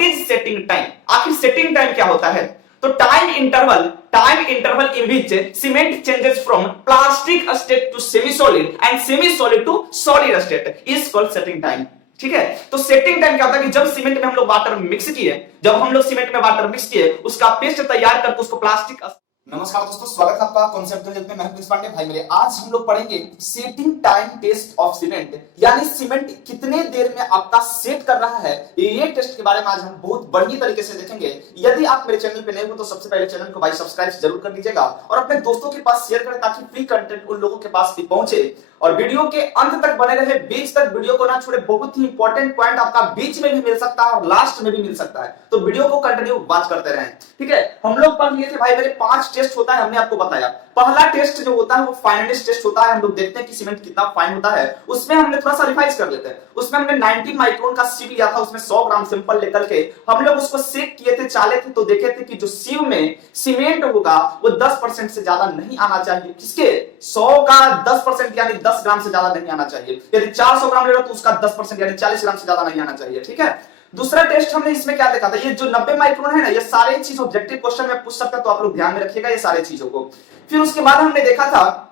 What is setting time, आखिर setting time क्या होता है? तो time interval in which cement changes from plastic state to semi solid and semi solid to solid state is called setting time. ठीक है, तो setting time क्या होता है कि जब सीमेंट में हम लोग वाटर मिक्स किए, जब हम लोग सीमेंट में वाटर मिक्स किए, उसका पेस्ट तैयार करके उसको प्लास्टिक। नमस्कार दोस्तों, स्वागत है आपका कॉन्सेप्ट में। मैं हूं पांडे भाई मेरे। आज हम लोग पढ़ेंगे setting time test of cement, यानी सीमेंट कितने देर में आपका सेट कर रहा है, ये टेस्ट के बारे में आज हम बहुत बढ़िया तरीके से देखेंगे। यदि आप मेरे चैनल पे नए हो तो सबसे पहले चैनल को भाई सब्सक्राइब जरूर कर दीजिएगा और अपने दोस्तों के पास शेयर करें ताकि फ्री कंटेंट उन लोगों के पास भी पहुंचे। और वीडियो के अंत तक बने रहे, बीच तक वीडियो को ना छोड़े। बहुत ही इंपॉर्टेंट पॉइंट आपका बीच में भी मिल सकता है और लास्ट में भी मिल सकता है, तो वीडियो को कंटिन्यू वॉच करते रहें। ठीक है, हम लोग पढ़ लिए थे भाई मेरे 5 टेस्ट होता है, हमने आपको बताया। पहला टेस्ट जो होता है वो फाइनेस्ट टेस्ट होता है। हम लोग देखते हैं कि सीमेंट कितना फाइन होता है, उसमें हमने थोड़ा सा रिवाइज कर लेते हैं। उसमें हमने 90 माइक्रोन का सीव लिया था, उसमें 100 ग्राम सिंपल लेकर के हम लोग उसको सेक किए थे, चाले थे, तो देखे थे कि जो सीव में सीमेंट होगा वो 10% से ज्यादा नहीं आना चाहिए। किसके? 100 का 10% यानी 10 ग्राम से ज्यादा नहीं आना चाहिए। यदि 400 ग्राम ले रहे हो तो उसका 10% यानी 40 ग्राम से ज्यादा नहीं आना चाहिए। ठीक है, दूसरा टेस्ट हमने इसमें क्या देखा था, ये जो 90 माइक्रोन है ना, ये सारे चीज ऑब्जेक्टिव क्वेश्चन में पूछ सकता है, तो आप लोग ध्यान में रखिएगा ये सारे चीजों को। फिर उसके बाद हमने देखा था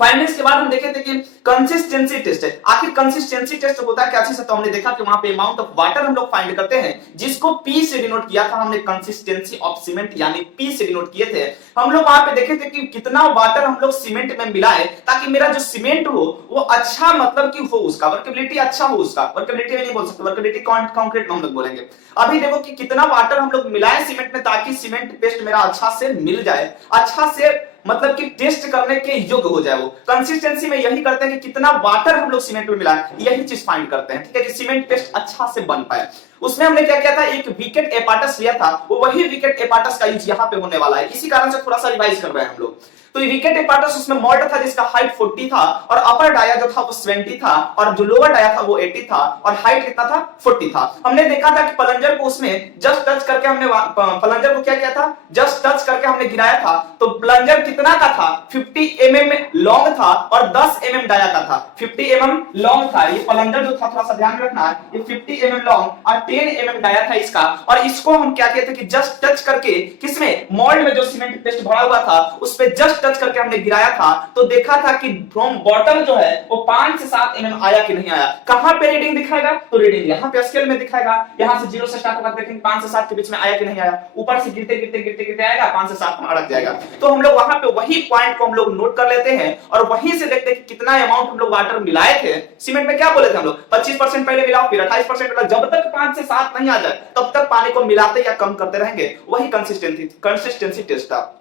फाइनेंस के बाद हम देखे थे कि कंसिस्टेंसी टेस्ट है। आखिर कंसिस्टेंसी टेस्ट होता है क्या चीज है, तो हमने देखा कि वहां पे अमाउंट ऑफ वाटर हम लोग फाइंड करते हैं, जिसको पी से डिनोट किया था हमने, कंसिस्टेंसी ऑफ सीमेंट यानी पी से डिनोट किए थे। हम लोग वहां पे देखे थे कि कितना वाटर हम लोग सीमेंट में मिलाए ताकि मेरा जो सीमेंट हो वो अच्छा, मतलब कि हो, उसका वर्केबिलिटी अच्छा हो। उसका वर्केबिलिटी में नहीं बोल सकते, वर्केबिलिटी कॉन्क्रीट में हम लोग बोलेंगे। अभी देखो कि कितना वाटर हम लोग मिलाए सीमेंट में ताकि सीमेंट पेस्ट मेरा अच्छा से मिल जाए, अच्छा से मतलब कि टेस्ट करने के योग्य हो जाए। वो कंसिस्टेंसी में यही करते हैं कि कितना वाटर हम लोग सीमेंट में मिलाएं, यही चीज फाइंड करते हैं। ठीक है, कि सीमेंट पेस्ट अच्छा से बन पाए। उसमें हमने क्या किया था, एक विकेट एपाटस लिया था, वो वही विकेट एपाटस का यूज यहाँ पे होने वाला है। इसी कारण से थोड़ा सा रिवाइज कर रहे हैं हम लोग। तो विकेट एपाटस उसमें मोल्ड था जिसका हाइट 40 था और अपर डाया जो था वो 70 था और जो लोअर डाया था वो 80 था और हाइट कितना था, 40 था। हमने देखा था कि प्लंजर को उसमें जस्ट टच करके हमने प्लंजर को क्या किया था, जस्ट टच करके हमने गिराया था। तो प्लंजर कितना का था, 50 mm लॉन्ग था और 10 mm डाया का था। 50 mm लॉन्ग था ये प्लंजर जो था, थोड़ा सा ध्यान रखना है, ये 50 mm लॉन्ग और 10 mm डाया था इसका। और इसको हम क्या कहते हैं कि जस्ट टच करके, किसमें, मोल्ड में जो सीमेंट पेस्ट भरा हुआ था उस पे जस्ट टच करके हमने गिराया था। तो देखा था कि फ्रॉम बॉटम जो है वो 5 से 7 mm आया कि नहीं आया। कहां पे रीडिंग दिखाएगा, तो रीडिंग यहां पे स्केल में दिखाएगा। यहां से 0 से स्टार्ट होगा, देखेंगे 5 से 7 के बीच में आया कि नहीं आया। ऊपर से गिरते गिरते गिरते गिरते आएगा, 5 से 7 में अड़क जाएगा। तो हम लोग वहां पे वही पॉइंट को हम लोग नोट कर लेते हैं और वहीं से देखते हैं कि कितना अमाउंट हम लोग वाटर मिलाए थे सीमेंट में। क्या बोले थे हम लोग, 25% पहले मिलाओ, फिर 28% मिलाओ। जब तक 5 से 7 नहीं आ जाए तब तक पानी को मिलाते या कम करते रहेंगे। वही कंसिस्टेंसी टेस्ट था।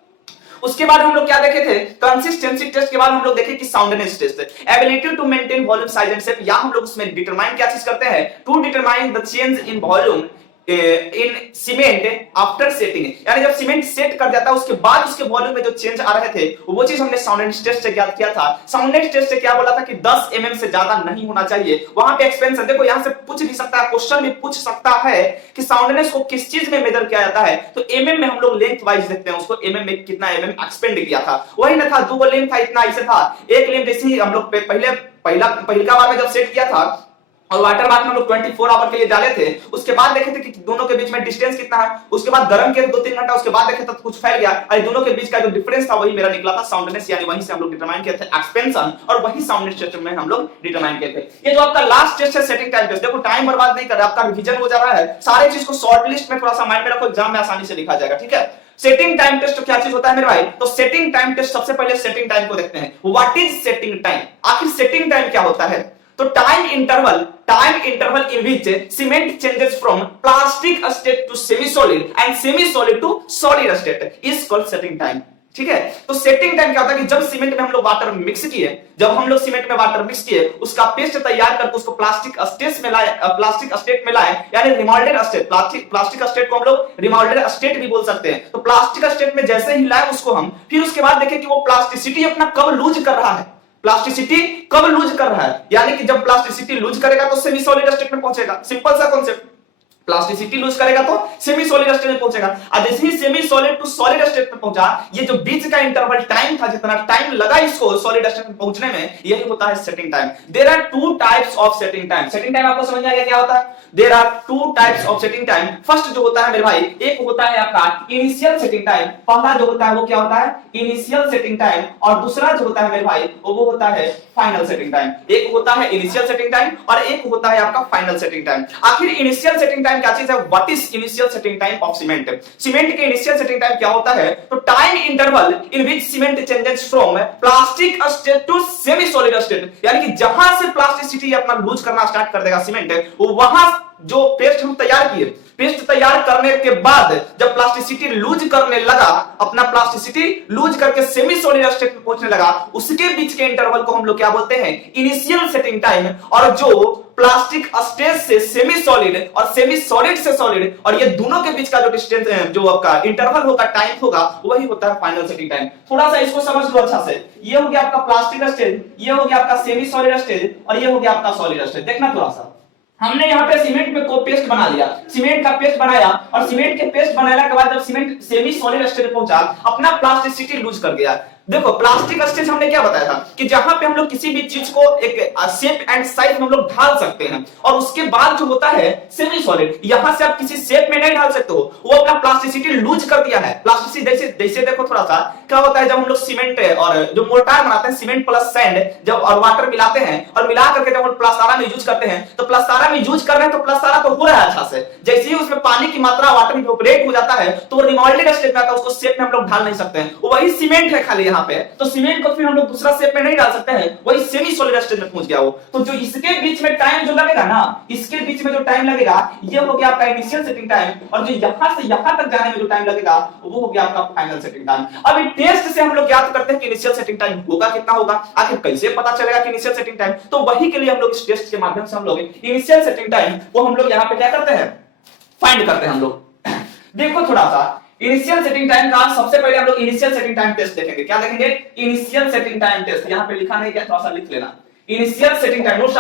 उसके बाद हम लोग क्या देखे थे, कंसिस्टेंसी टेस्ट के बाद हम लोग देखे कि soundness test, ability to maintain volume size and shape. या हम लोग उसमें डिटरमाइन क्या चीज करते हैं, to determine the change in volume in cement after setting, यानी जब सीमेंट सेट कर जाता है उसके बाद उसके वॉल्यूम में जो चेंज आ रहे थे वो चीज हमने साउंडनेस टेस्ट से ज्ञात किया था। साउंडनेस टेस्ट से क्या बोला था कि 10 mm से ज्यादा नहीं होना चाहिए। वहां पे एक्सपेंशन देखो, यहां से पूछ भी सकता है, क्वेश्चन भी पूछ सकता है कि साउंडनेस को किस चीज में मेजर किया जाता है। तो mm में हम लोग लेंथ वाइज देखते हैं उसको, mm में कितना mm एक्सपेंड किया था। वही ना था, 2 लेंथ था, इतना ऐसे था। एक लेंथ जैसे ही हम लोग पहला बार में जब सेट किया था और वाटर बाथ में हम लोग 24 आवर के लिए डाले थे, उसके बाद देखे थे कि दोनों के बीच में डिस्टेंस कितना है। उसके बाद गर्म किया 2-3 घंटा, उसके बाद देखे तो कुछ फैल गया और दोनों के बीच का जो डिफरेंस था वही मेरा निकला था साउंडनेस, यानी वहीं से हम लोग डिटरमाइन किए थे एक्सपेंशन और वही साउंडनेस टेस्ट में हम लोग डिटरमाइन किए थे। ये जो आपका लास्ट टेस्ट है सेटिंग टाइम टेस्ट, देखो टाइम बर्बाद नहीं कर रहा, आपका रिवीजन हो जा रहा है। सारे चीज को शॉर्ट लिस्ट में थोड़ा सा माइंड में रखो, एग्जाम में आसानी से लिखा जाएगा। ठीक है, सेटिंग टाइम टेस्ट क्या चीज होता है मेरे भाई, तो सेटिंग टाइम टेस्ट सबसे पहले सेटिंग टाइम को देखते हैं। व्हाट इज सेटिंग टाइम, आखिर सेटिंग टाइम क्या होता है? तो time interval in which cement changes from plastic state to semi solid and semi solid to solid state is called setting time. ठीक है, तो सेटिंग टाइम क्या होता है कि जब सीमेंट में हम लोग वाटर मिक्स किए, उसका पेस्ट तैयार करके उसको प्लास्टिक स्टेट में लाए, यानी रिमोल्डेड स्टेट। प्लास्टिक स्टेट को हम लोग रिमोल्डेड स्टेट भी बोल सकते हैं। तो प्लास्टिक स्टेट में जैसे ही लाए उसको हम, फिर उसके बाद देखें कि वो प्लास्टिसिटी अपना कब लूज कर रहा है, प्लास्टिसिटी कब लूज कर रहा है, यानी कि जब प्लास्टिसिटी लूज करेगा तो सेमी सॉलिड स्टेट में पहुंचेगा। सिंपल सा कॉन्सेप्ट। प्लास्टिसिटी लूज करेगा तो सेमी सॉलिड स्टेट में पहुंचेगा। और जैसे ही semi solid to solid state में पहुंचा, ये जो बीच का इंटरवल टाइम था, जितना टाइम लगा इसको सॉलिड स्टेट में पहुंचने में, यही होता है setting time. There are two types of setting time. Setting time आपको समझ में आ गया क्या होता है? There are two types of setting time. First जो होता है मेरे भाई, एक होता है आपका इनिशियल सेटिंग टाइम। पहला जो होता है वो क्या होता है? Initial setting time. और दूसरा जो होता है मेरे भाई वो होता है फाइनल सेटिंग टाइम। एक होता है इनिशियल सेटिंग टाइम और एक होता है आपका फाइनल सेटिंग टाइम। आखिर इनिशियल सेटिंग टाइम क्या चीज है? What is initial setting time of cement? Cement के इनिशियल सेटिंग टाइम क्या होता है? तो time interval in which cement changes from plastic state to semi solid state. यानी कि जहां से प्लास्टिसिटी अपना लूज करना स्टार्ट कर देगा सीमेंट, वहां जो पेस्ट हम तैयार किए, पेस्ट तैयार करने के बाद जब प्लास्टिसिटी लूज करने लगा, अपना प्लास्टिसिटी लूज करके सेमी सॉलिड स्टेट में पहुंचने लगा, उसके बीच के इंटरवल को हम लोग क्या बोलते हैं? Initial setting time. और जो प्लास्टिक स्टेज से सेमी सॉलिड और सेमी सॉलिड से सॉलिड और ये दोनों के बीच का जो डिस्टेंस जो आपका इंटरवल होगा, टाइम होगा, वही होता है फाइनल सेटिंग टाइम। थोड़ा सा इसको समझ लो अच्छा से। ये हो गया आपका प्लास्टिक स्टेज, ये हो गया आपका सेमी सॉलिड स्टेज और ये हो गया आपका सॉलिड स्टेज। देखना थोड़ा सा, हमने यहाँ पे सीमेंट में को पेस्ट बना लिया, सीमेंट का पेस्ट बनाया और सीमेंट के पेस्ट बनाने के बाद जब सीमेंट सेमी सॉलिड स्टेज पे पहुंचा, अपना प्लास्टिसिटी लूज कर गया। देखो प्लास्टिक स्टेज हमने क्या बताया था कि जहां पे हम लोग किसी भी चीज को एक शेप एंड साइज में हम लोग ढाल सकते हैं, और उसके बाद जो होता है सेमी सॉलिड, यहां से आप किसी शेप में नहीं ढाल सकते हो, वो अपना प्लास्टिसिटी लूज कर दिया है। प्लास्टिसिटी जैसे जैसे देखो थोड़ा सा क्या होता है, जब हम लोग सीमेंट और जो मोर्टार बनाते हैं, सीमेंट प्लस सैंड जब और वाटर मिलाते हैं और मिला करके जब हम प्लास्टारा में यूज करते हैं, तो प्लास्टारा में यूज कर रहे हैं तो प्लास्टारा तो हो रहा है अच्छा से, जैसे ही उसमें पानी की मात्रा वाटर में इवैपोरेट हो जाता है तो वो रिमोल्डेड स्टेट में आता है, उसको शेप में हम लोग ढाल नहीं सकते हैं। वही सीमेंट है खाली यहाँ पे, तो सीमेंट को फिर हम लोग दूसरा शेप में नहीं डाल सकते हैं, वही सेमी सॉलिड स्टेट में पहुंच गया वो। तो जो इसके बीच में टाइम जो लगेगा ना, इसके बीच में जो टाइम लगेगा, ये हो गया आपका इनिशियल सेटिंग टाइम, और जो यहां से यहां तक जाने में जो टाइम लगेगा वो हो गया आपका फाइनल सेटिंग टाइम। अब टेस्ट से हम लोग याद करते हैं कि इनिशियल सेटिंग टाइम होगा कितना होगा, आखिर कैसे पता चलेगा कि इनिशियल सेटिंग टाइम? तो वही के लिए हम लोग इस टेस्ट के माध्यम से हम लोग इनिशियल सेटिंग टाइम वो हम लोग यहाँ पे क्या करते हैं? फाइंड करते हैं हम लोग। देखो थोड़ा सा इनिशियल सेटिंग टाइम का सबसे पहले हम लोग इनिशियल सेटिंग टाइम टेस्ट देखेंगे। क्या देखेंगे? Initial setting time test. यहां पे लिखा नहीं क्या, थोड़ा सा लिख लेना। इनिशियल सेटिंग टाइम नोट्स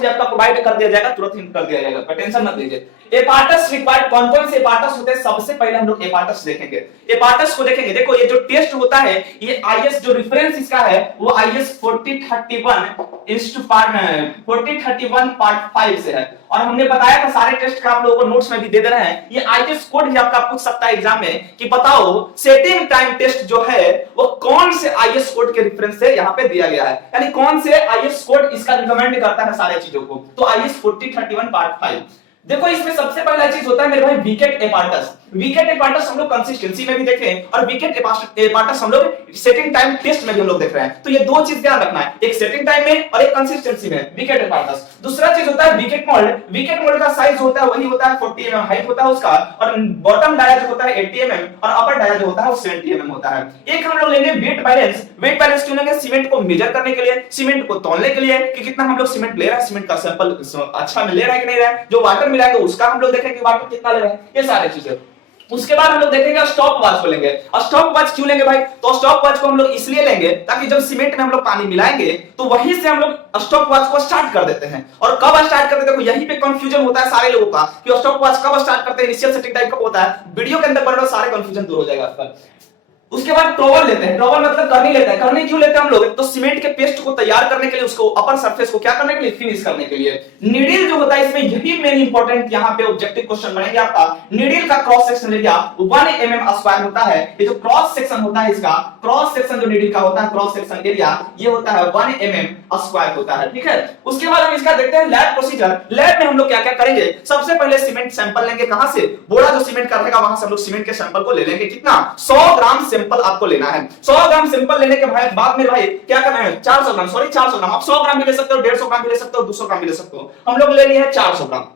भी आपका प्रोवाइड कर दिया जाएगा, तुरंत ही कर दिया जाएगा, टेंशन मत लीजिए। एपार्टस रिक्वायर्ड, कौन कौन से एपार्टस होते हैं? सबसे पहले हम लोग एपार्टस देखेंगे। एपार्टस को देखेंगे। देखो ये जो टेस्ट होता है, ये आईएस जो रेफरेंस इसका है वो आईएस 4031 पार्ट 5 से है, और हमने बताया था सारे टेस्ट का आप लोगों को नोट्स में भी दे दे रहे हैं। ये आईएस कोड भी आपका पूछ सकता है एग्जाम में कि बताओ सेटिंग टाइम टेस्ट जो है वो कौन से आईएस कोड के रेफरेंस से यहाँ पे दिया गया है, यानी कौन से आईएस कोड इसका रिकमेंड करता है सारे चीजों को। तो आईएस 4031 पार्ट 5। देखो इसमें सबसे पहला चीज होता है मेरे भाई विकेट एपार्टस। विकेट एपार्टस हम लोग कंसिस्टेंसी में भी देख रहे हैं और विकेट एपार्टस हम लोग सेटिंग टाइम टेस्ट में भी हम लोग देख रहे हैं। तो ये दो चीज ध्यान रखना है, एक सेटिंग टाइम में और एक कंसिस्टेंसी में, विकेट एपार्टस। दूसरा चीज होता है विकेट मोल्ड। विकेट मोल्ड का साइज होता है वही होता है 40 mm हाइट होता है उसका, और बॉटम डाया जो होता है 80 mm और अपर डाया जो होता है वो 70 mm होता है। एक हम लोग लेंगे वेट बैलेंस। वेट बैलेंस क्यों लेंगे? सीमेंट को मेजर करने के लिए, सीमेंट को तौलने के लिए कि कितना हम लोग सीमेंट ले रहे हैं, सीमेंट का सैंपल अच्छा में ले रहा है कि नहीं रहा है। जो वाटर मिलाएंगे उसका हम लोग देखेंगे वाटर कितना ले रहे हैं, ये सारी चीजें। उसके बाद हम लोग देखेंगे स्टॉप वॉच को लेंगे। स्टॉप वॉच क्यों लेंगे भाई? तो स्टॉप वॉच को हम लोग इसलिए लेंगे ताकि जब सीमेंट में हम लोग पानी मिलाएंगे तो वहीं से हम लोग स्टॉप वॉच को स्टार्ट कर देते हैं। और कब स्टार्ट करते हैं? देखो यहीं पे कंफ्यूजन होता है सारे लोगों का कि स्टॉप वॉच कब स्टार्ट करते हैं, इनिशियल सेटिंग टाइम कब होता है। वीडियो के अंदर पढ़ लो, सारे कंफ्यूजन दूर हो जाएगा आपका। उसके बाद ट्रॉवल लेते हैं। ट्रॉवल मतलब करनी लेते हैं। करनी क्यों लेते हैं हम लोग? तो सीमेंट के पेस्ट को तैयार करने के लिए, उसको अपर सरफेस को क्या करने के लिए? फिनिश करने के लिए। नीडल जो होता है इसमें यही मेन इंपॉर्टेंट यहाँ पे ऑब्जेक्टिव क्वेश्चन बनेंगे आपका। नीडल का cross section area 1 mm square होता है। ये जो क्रॉस सेक्शन होता है इसका, क्रॉस सेक्शन जो नीडल का होता है, क्रॉस सेक्शन एरिया ये होता है 1 mm स्क्वायर होता है, ठीक है। उसके बाद हम इसका देखते हैं लैब प्रोसीजर। लैब में हम लोग क्या क्या करेंगे? सबसे पहले सीमेंट सैंपल लेंगे। कहां से? बोरा जो सीमेंट का रहेगा वहां से हम लोग सीमेंट के सैंपल को ले लेंगे। कितना? 100 ग्राम सैंपल आपको लेना है। 100 ग्राम सैंपल लेने के बाद में भाई क्या करना है? 400 ग्राम, सॉरी 400 ग्राम। आप 100 ग्राम भी ले सकते हो, 150 ग्राम भी ले सकते हो, 200 ग्राम भी ले सकते हो। हम लोग ले लिए हैं 400 ग्राम।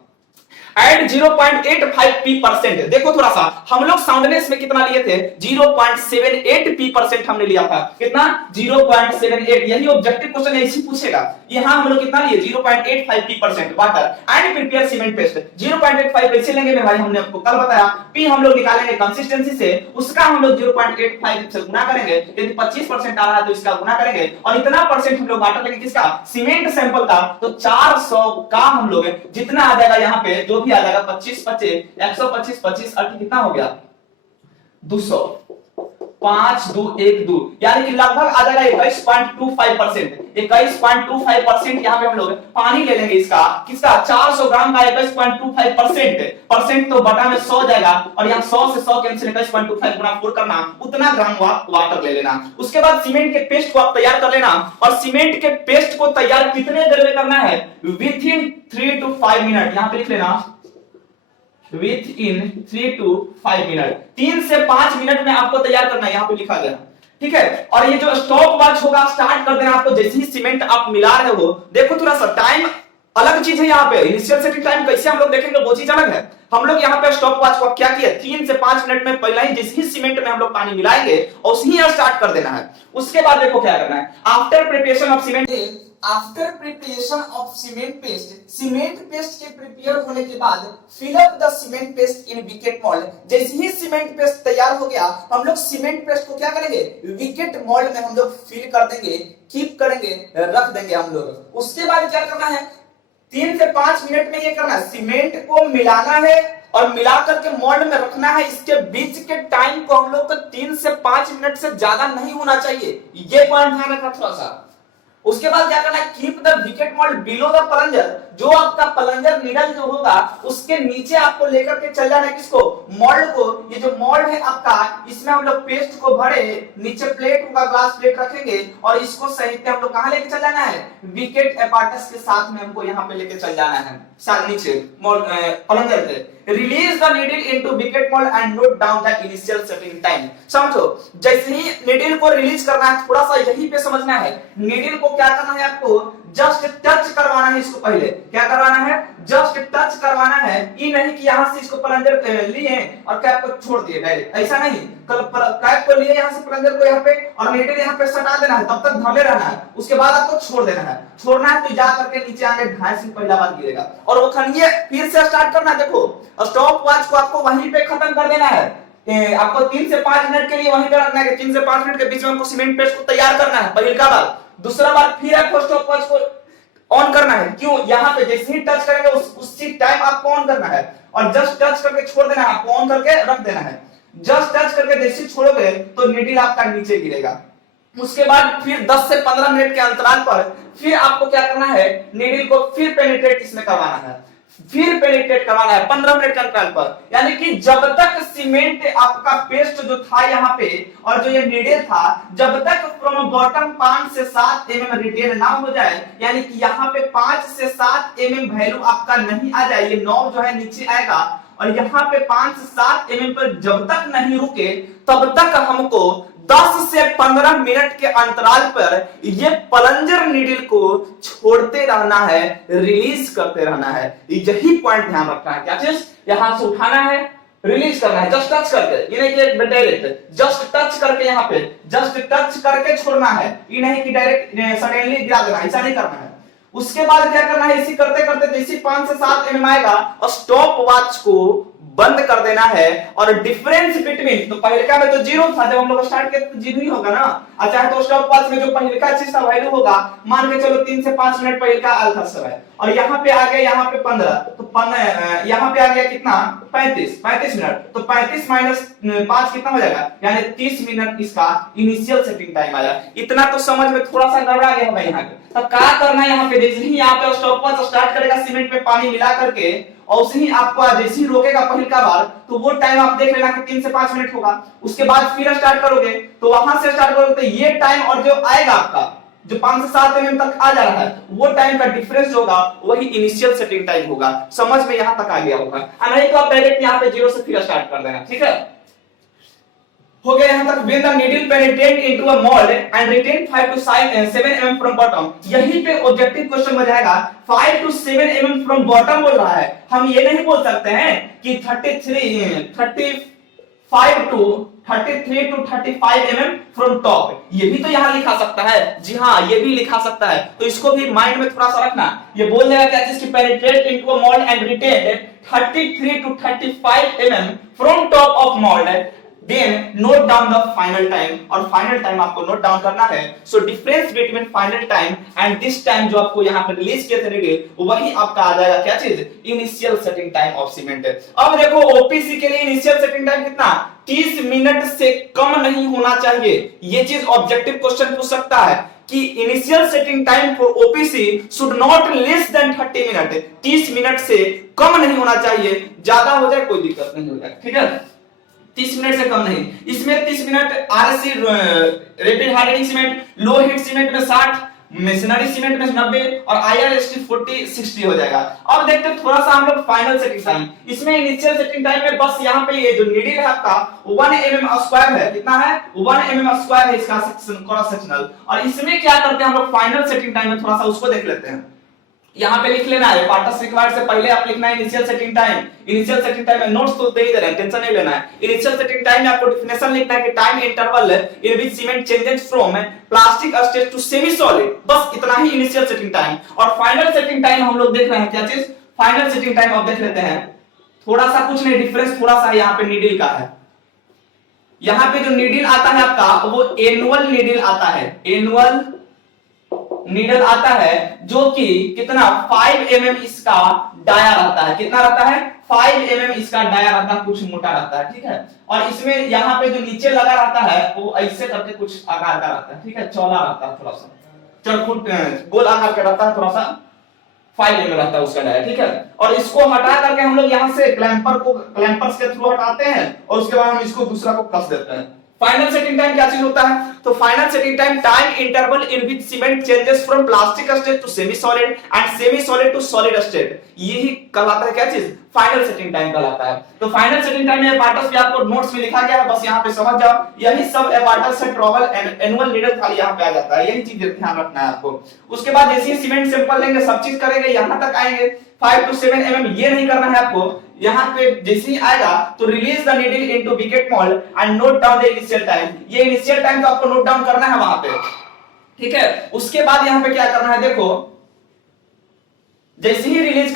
Add 0.85p%। देखो थोड़ा सा हम लोग साउंडनेस में कितना लिए थे? 0.78p% हमने लिया था। कितना? 0.78। यही ऑब्जेक्टिव क्वेश्चन ऐसे पूछेगा। यहां हम लोग कितना लिए? 0.85p% water and prepare cement paste. 0.85 कैसे लेंगे मैं भाई? हमने आपको कल बताया। p हम लोग निकालेंगे कंसिस्टेंसी से, उसका हम लोग 0.85 से गुना करेंगे। यदि 25% आ रहा है तो इसका गुना करेंगे, और इतना परसेंट हम लोग वाटर लेंगे किसका? सीमेंट सैंपल का। तो 400 का हम लोग जितना आ जाएगा यहाँ पे जो भी आ जाएगा 25 25 125 25 80 कितना हो गया 200 5 2 1 2 यानी कि लगभग आ जाएगा 21.25%। 21.25% यहाँ पे हम लोग पानी ले लेंगे इसका किसका 400 ग्राम का 21.25% तो बटा में 100 जाएगा और यहाँ 100 से 100 कैंसिल 21.25 गुना 4 करना उतना ग्राम वाटर ले लेना। उसके बाद सीमेंट के पेस्ट को आप तैयार कर लेना और सीमेंट के पेस्ट को तैयार कितने देर में करना है विथ इन 3 to 5 मिनट। यहाँ पे लिख लेना विथ इन 3 to 5 मिनट 3 से 5 मिनट में आपको तैयार करना है यहाँ पे लिखा गया। ठीक है और ये जो स्टॉप वॉच होगा स्टार्ट कर देना आपको जैसे ही सीमेंट आप मिला रहे हो। देखो थोड़ा सा टाइम अलग चीज है यहाँ पे इनिशियल सेटिंग टाइम कैसे हम लोग देखेंगे वो चीज अलग है। हम लोग यहाँ पे स्टॉप वॉच को क्या किया 3 से 5 मिनट में पहले ही जैसे ही सीमेंट में हम लोग पानी मिलाएंगे और उसी स्टार्ट कर देना है। उसके बाद देखो क्या करना है after preparation of cement after preparation of cement paste के प्रिपेयर होने के बाद fill up the cement paste in Vicat mould. जैसे ही सीमेंट पेस्ट तैयार हो गया हम लोग सीमेंट पेस्ट को क्या करेंगे विकेट मोल्ड में हम लोग फिल कर देंगे कीप करेंगे रख देंगे हम लोग। उसके बाद क्या करना है 3 से 5 मिनट में ये करना है सीमेंट को मिलाना है और मिलाकर के मोल्ड में रखना है। इसके बीच के टाइम को हम लोग को 3 से 5 मिनट से ज्यादा नहीं होना चाहिए ये पॉइंट ध्यान रखना थोड़ा सा। उसके बाद क्या करना है keep the wicket mould below the plunger. जो आपका प्लंजर निडल जो होगा उसके नीचे आपको लेकर के चल जाना है किसको मोल्ड को। ये जो मोल्ड है आपका इसमें हम लोग पेस्ट को भरे नीचे प्लेट होगा ग्लास प्लेट रखेंगे और इसको सहित हम लोग कहां लेके चल जाना है विकेट एपार्टस के साथ में हमको यहाँ पे लेके चल जाना है साथ नीचे प्लंजर पे। Release the needle into wicket mould and note down the initial setting time. समझो जैसे ही नीडल को रिलीज करना है थोड़ा सा यहीं पे समझना है नीडल को क्या करना है आपको जस्ट टच करवाना है इसको पहले क्या करवाना है जस्ट टच करवाना है। ये नहीं कि यहां से इसको प्लंजर लिए और कैप को छोड़ दिए डायरेक्ट ऐसा नहीं कैप को लिए यहां से प्लंजर को यहाँ पे और नीडल यहाँ पे सटा देना है तब तक धले रहना है। उसके बाद आपको छोड़ देना है छोड़ना है तो जा करके नीचे आगे 2.5 से पहला बार गिरेगा और वो खनिए फिर से स्टार्ट करना है। देखो स्टॉप वॉच को आपको वहीं पे खत्म कर देना है। आपको 3 से 5 मिनट के लिए वहीं पे रखना है 3 से 5 मिनट के बीच में हमको सीमेंट पेस्ट को तैयार करना है पहली बार। दूसरा बार फिर आपको स्टॉप वॉच को ऑन करना है क्यों यहाँ पे जैसे ही टच करेंगे उसी टाइम आपको ऑन करना है और जस्ट टच करके छोड़ देना है आपको ऑन करके रख देना है। जस्ट टच करके जैसे ही छोड़ोगे तो नीडल आपका नीचे गिरेगा। उसके बाद फिर 10 से 15 मिनट के अंतराल पर फिर आपको क्या करना है नीडल को फिर पेनिट्रेट इसमें करवाना है फिर पेनिट्रेट करवाना है 15 मिनट के अंतराल पर। यानी कि जब तक सीमेंट आपका पेस्ट जो था यहाँ पे और जो ये नीडल था जब तक फ्रॉम बॉटम 5 से 7 mm रिटेन ना हो जाए यानी कि यहाँ पे 5 से 7 mm वैल्यू आपका नहीं आ जाए ये नॉब जो है नीचे आएगा और यहाँ पे 5 से 7 mm पर जब तक नहीं रुके तब तक हमको 10 से 15 मिनट के अंतराल पर ये प्लंजर नीडल को छोड़ते रहना है रिलीज करते रहना है। यही पॉइंट ध्यान रखना है क्या चीज यहां से उठाना है रिलीज करना है जस्ट टच करके ये नहीं कि डायरेक्ट जस्ट टच करके यहाँ पे जस्ट टच करके छोड़ना है ये नहीं कि डायरेक्ट सडनली गिरा देना ऐसा नहीं करना है। उसके बाद क्या करना है इसी करते करते जैसे 5 से 7 mm आएगा और स्टॉप वॉच को बंद कर देना है और डिफरेंस बिटवीन तो पहले का में तो 0 था जब हम लोग स्टार्ट किए तो 0 ही होगा ना। अच्छा तो स्टॉप वॉच में जो पहले का चीज का वैल्यू होगा मान के चलो 3 से 5 मिनट पहले का अल्फा समय और यहाँ पे आ गया यहाँ पे 15 तो यहाँ पे आ गया कितना 35 मिनट तो 35 माइनस 5 कितना हो जाएगा यानी 30 मिनट इसका इनिशियल सेटिंग टाइम आया। इतना तो समझ में थोड़ा सा गड़बड़ा गया होगा यहाँ पे। तो क्या करना है यहाँ पे जैसे ही यहाँ पे स्टॉप वॉच स्टार्ट करेगा सीमेंट में पानी मिला करके और उसे ही आपको जैसे ही रोकेगा पहली का बार तो वो टाइम आप देख लेना कि 3 से 5 मिनट होगा। उसके बाद फिर स्टार्ट करोगे तो वहां से स्टार्ट करोगे तो ये टाइम और जो आएगा आपका जो 5 से 7 mm तक आ जा रहा है वो टाइम का डिफरेंस होगा वही इनिशियल सेटिंग टाइम होगा। समझ में यहां तक आ गया होगा नहीं तो आप डायरेक्ट यहाँ पे 0 से फिर स्टार्ट कर देना ठीक है हो गया यहां तक। when the needle penetrate into a mold and retain 5 to 7 mm from bottom यहीं पे ऑब्जेक्टिव क्वेश्चन बन जाएगा 5 to 7 mm from bottom बोल रहा है। हम ये नहीं बोल सकते हैं कि 35 to 35 mm from top ये भी तो यहाँ लिखा सकता है। जी हाँ ये भी लिखा सकता है तो इसको भी माइंड में थोड़ा सा रखना। ये बोल देगा क्या चीज कि penetrate into a mold and retain 33 to 35 mm from top of mold then note down the final time, और फाइनल टाइम आपको नोट डाउन करना है। So difference between final time and this time जो आपको यहाँ पे रिलीज किए थे नीडल, वही आपका आ जाएगा क्या चीज, initial setting time of cement. अब देखो ओपीसी के लिए इनिशियल सेटिंग टाइम कितना, 30 मिनट से कम नहीं होना चाहिए। ये चीज ऑब्जेक्टिव क्वेश्चन पूछ सकता है कि initial setting time for OPC should not less than 30 minute, 30 minute से कम नहीं होना चाहिए, ज्यादा हो जाए कोई दिक्कत नहीं हो जाए, ठीक है, 30 मिनट से कम नहीं। इसमें 30 minute RC rapid hardening cement, low heat cement में 60, मेशनरी सीमेंट में 90 और आईआरएसटी 40-60 हो जाएगा। अब देखते हैं थोड़ा सा हम लोग फाइनल सेटिंग टाइम। इसमें इनिशियल सेटिंग टाइम में बस यहाँ पे ये जो नीडल है आपका 1 mm स्क्वायर है, कितना है 1 mm स्क्वायर है इसका क्रॉस सेक्शनल। और इसमें क्या करते हैं हम लोग फाइनल सेटिंग टाइम में, थोड़ा सा उसको देख लेते हैं। यहाँ पे लिख लेना है पार्टस रिक्वायर्ड से पहले आप लिखना है initial setting time. Initial setting time में नोट्स तो दे ही दे रहे हैं, टेंशन नहीं लेना है। इनिशियल सेटिंग टाइम में आपको डेफिनेशन लिखना है कि time interval in which cement changes from plastic stage to semi solid, बस इतना ही इनिशियल सेटिंग टाइम। और फाइनल सेटिंग टाइम हम लोग देख रहे हैं क्या चीज, फाइनल सेटिंग टाइम आप देख लेते हैं। थोड़ा सा कुछ नहीं, डिफरेंस थोड़ा सा यहाँ पे नीडल का है। यहाँ पे जो नीडल आता है आपका वो एनुअल नीडल आता है, एनुअल नीडल आता है, जो कि कितना 5 mm इसका डाया रहता है, कितना रहता है 5 mm इसका डाया रहता है, कुछ मोटा रहता है, ठीक है। और इसमें यहाँ पे जो नीचे लगा रहता है वो ऐसे करके कुछ आकार का रहता है, ठीक है, चौड़ा रहता है, थोड़ा सा चौखुट गोल आकार का रहता है, थोड़ा सा 5 mm रहता है उसका डाया, ठीक है। और इसको हटा करके हम लोग यहाँ से क्लैंपर्स के थ्रू हटाते हैं और उसके बाद हम इसको दूसरा को कस देते हैं। फाइनल सेटिंग टाइम क्या चीज होता है, तो final setting time time interval in which cement changes from plastic state to semi solid and semi solid to solid state, यही कहलाता है क्या चीज, फाइनल सेटिंग टाइम कहलाता है। तो फाइनल सेटिंग टाइम में एपार्टस भी आपको नोट्स में लिखा गया है, बस यहाँ पे समझ जाओ, यही सब एपार्टस से ट्रैवल एनुअल नीडल खाली यहाँ पे आ जाता है, यही चीज ध्यान रखना है आपको। उसके बाद जैसे ही सीमेंट सैंपल लेंगे सब चीज करेंगे, यहाँ तक आएंगे 5 to 7 mm, ये नहीं करना है आपको। यहाँ पे जैसे ही आएगा तो release the needle into Vicat mould and note down the initial time, ये इनिशियल टाइम तो आपको नोट डाउन करना है वहां पे, ठीक है। उसके बाद यहाँ पे क्या करना है, देखो जैसे ही रिलीज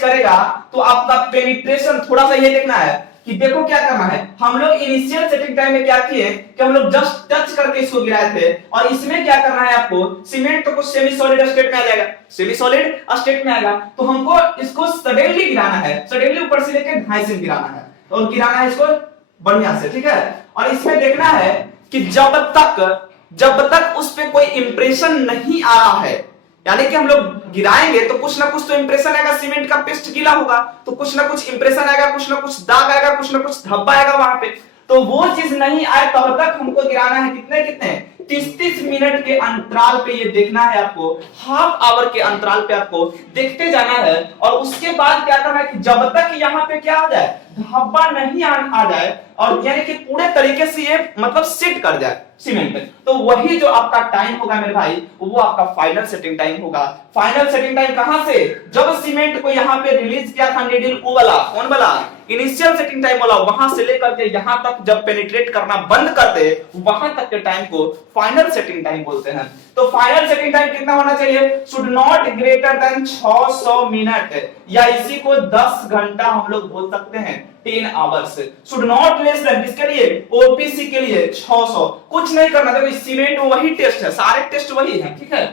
करेगा तो आपका पेनिट्रेशन थोड़ा सा ये देखना है कि देखो क्या करना है। हम लोग इनिशियल सेटिंग टाइम में क्या किए कि हम लोग जस्ट टच करके इसको गिराए थे, और इसमें क्या करना है आपको, सीमेंट तो कुछ सेमी सॉलिड स्टेट में आ जाएगा, सेमी सॉलिड स्टेट में आएगा, तो हमको इसको सडनली गिराना है, सडनली ऊपर से लेकर 2.5 इंच गिराना है, और गिराना है इसको बढ़िया से, ठीक है। और इसमें देखना है कि जब तक उस पे कोई इंप्रेशन नहीं आ रहा है, यानी कि हम लोग गिराएंगे तो कुछ ना कुछ तो इंप्रेशन आएगा, सीमेंट का पेस्ट गीला होगा तो कुछ ना कुछ इंप्रेशन आएगा, कुछ ना कुछ दाग आएगा, कुछ ना कुछ धब्बा आएगा वहां पे, तो वो चीज नहीं आए तब तक हमको गिराना है। कितने 30 मिनट के अंतराल पे ये देखना है आपको, हाफ आवर के अंतराल पे आपको देखते जाना है। और उसके बाद क्या करना है कि जब तक यहाँ पे क्या आ जाए, धब्बा नहीं आ जाए, और यानी कि पूरे तरीके से ये मतलब सेट कर जाए सीमेंट, तो वही जो आपका टाइम होगा मेरे भाई, वो आपका फाइनल सेटिंग टाइम होगा। फाइनल सेटिंग टाइम कहां से, जब सीमेंट को यहाँ पे रिलीज किया था नीडल, वो वाला कौन वाला, इनिशियल सेटिंग टाइम वाला, वहां से लेकर के यहां तक जब पेनिट्रेट करना बंद कर दे, वहां तक के टाइम को फाइनल सेटिंग टाइम बोलते हैं। तो फाइनल सेटिंग टाइम कितना होना चाहिए, should not greater than 600 minute, या इसी को 10 घंटा हम लोग बोल सकते हैं, 10 hours. Should not less than, किसके लिए, ओपीसी के लिए 600, कुछ नहीं करना, देखो सीमेंट वही टेस्ट है, सारे टेस्ट वही है, ठीक है।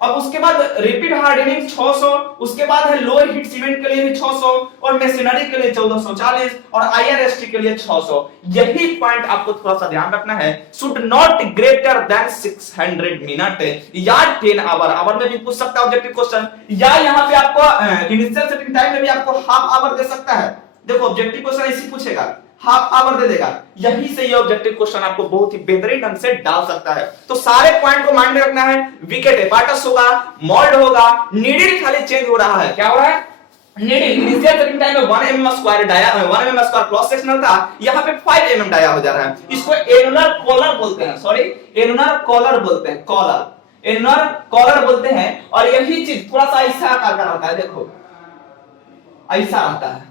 अब उसके बाद रैपिड हार्डनिंग 600, उसके बाद है लो हीट सीमेंट के लिए भी 600, और मेशनरी के लिए 1440, और आईआरएसटी के लिए 600। यही पॉइंट आपको थोड़ा सा ध्यान रखना है, should not greater than 600 minute या 10 आवर में भी पूछ सकता है ऑब्जेक्टिव क्वेश्चन, या यहाँ पे आपको इनिशियल सेटिंग टाइम में भी आपको हाफ आवर दे सकता है। देखो ऑब्जेक्टिव क्वेश्चन इसी पूछेगा, हाफ आवर दे देगा, यहीं से ये ऑब्जेक्टिव क्वेश्चन आपको बहुत ही बेहतरीन ढंग से डाल सकता है। तो सारे पॉइंट को माइंड में रखना है, विकेट एपार्टस होगा, मोल्ड होगा, नीडल खाली चेंज हो रहा है, क्या हो रहा है, नीडल इनिशियल सेटिंग टाइम में 1 mm square dia, 1 mm square cross sectional था, यहाँ पे 5 mm डाया हो जा रहा है। इसको एनुलर कॉलर बोलते हैं, एनुलर कॉलर बोलते हैं, एनुलर कॉलर बोलते हैं। और यही चीज थोड़ा सा ऐसा आकार का रहता है, देखो ऐसा रहता है,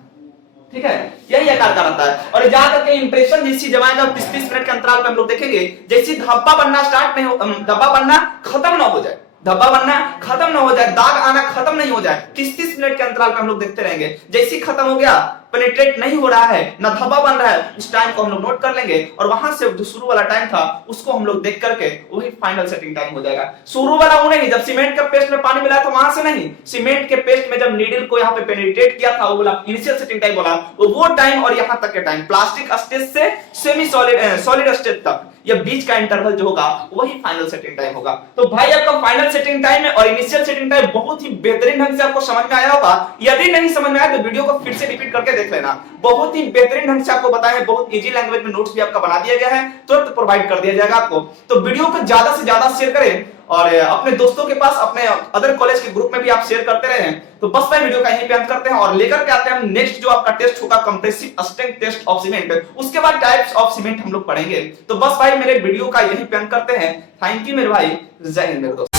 ठीक है, यही आकार का रहता है। और जहां तक इंप्रेशन जिस जब आएगा 30 मिनट के अंतराल पे हम लोग देखेंगे, जैसे धब्बा बनना स्टार्ट नहीं हो, धब्बा बनना खत्म ना हो जाए, धब्बा बनना खत्म ना हो जाए, दाग आना खत्म नहीं हो जाए, 30 मिनट के अंतराल पे हम लोग देखते रहेंगे। जैसे खत्म हो गया पेनिट्रेट नहीं हो रहा है, ना धब्बा बन रहा है, उस टाइम को हम लोग नोट कर लेंगे और वहां से जो शुरू वाला टाइम था उसको हम लोग देख करके वही फाइनल सेटिंग टाइम हो जाएगा। शुरू वाला वो नहीं, जब सीमेंट का पेस्ट में पानी मिलाया था वहां से नहीं, सीमेंट के पेस्ट में जब नीडल को यहाँ पे पेनिट्रेट किया था वो बोला इनिशियल सेटिंग टाइम बोला, वो टाइम और यहाँ तक के टाइम प्लास्टिक स्टेज से सेमी सॉलिड स्टेज तक या बीच का इंटरवल जो होगा वही फाइनल सेटिंग टाइम होगा। तो भाई आपका फाइनल सेटिंग टाइम है और इनिशियल सेटिंग टाइम बहुत ही बेहतरीन ढंग से आपको समझ में आया होगा। यदि नहीं समझ में आया तो वीडियो को फिर से रिपीट करके देख लेना, बहुत ही बेहतरीन ढंग से आपको बताया है, बहुत इजी लैंग्वेज में नोट्स भी आपका बना दिया गया है, तुरंत प्रोवाइड कर दिया जाएगा आपको। तो वीडियो को ज्यादा से ज्यादा शेयर करें और अपने दोस्तों के पास, अपने अदर कॉलेज के ग्रुप में भी आप शेयर करते रहे। तो बस भाई वीडियो का यहीं पे अंत करते हैं और लेकर के आते हैं हम नेक्स्ट जो आपका टेस्ट होगा compressive strength test of cement, उसके बाद टाइप्स ऑफ सीमेंट हम लोग पढ़ेंगे। तो बस भाई मेरे वीडियो का यहीं पे अंत करते हैं। थैंक यू मेरे भाई, जय हिंद मेरे दोस्त।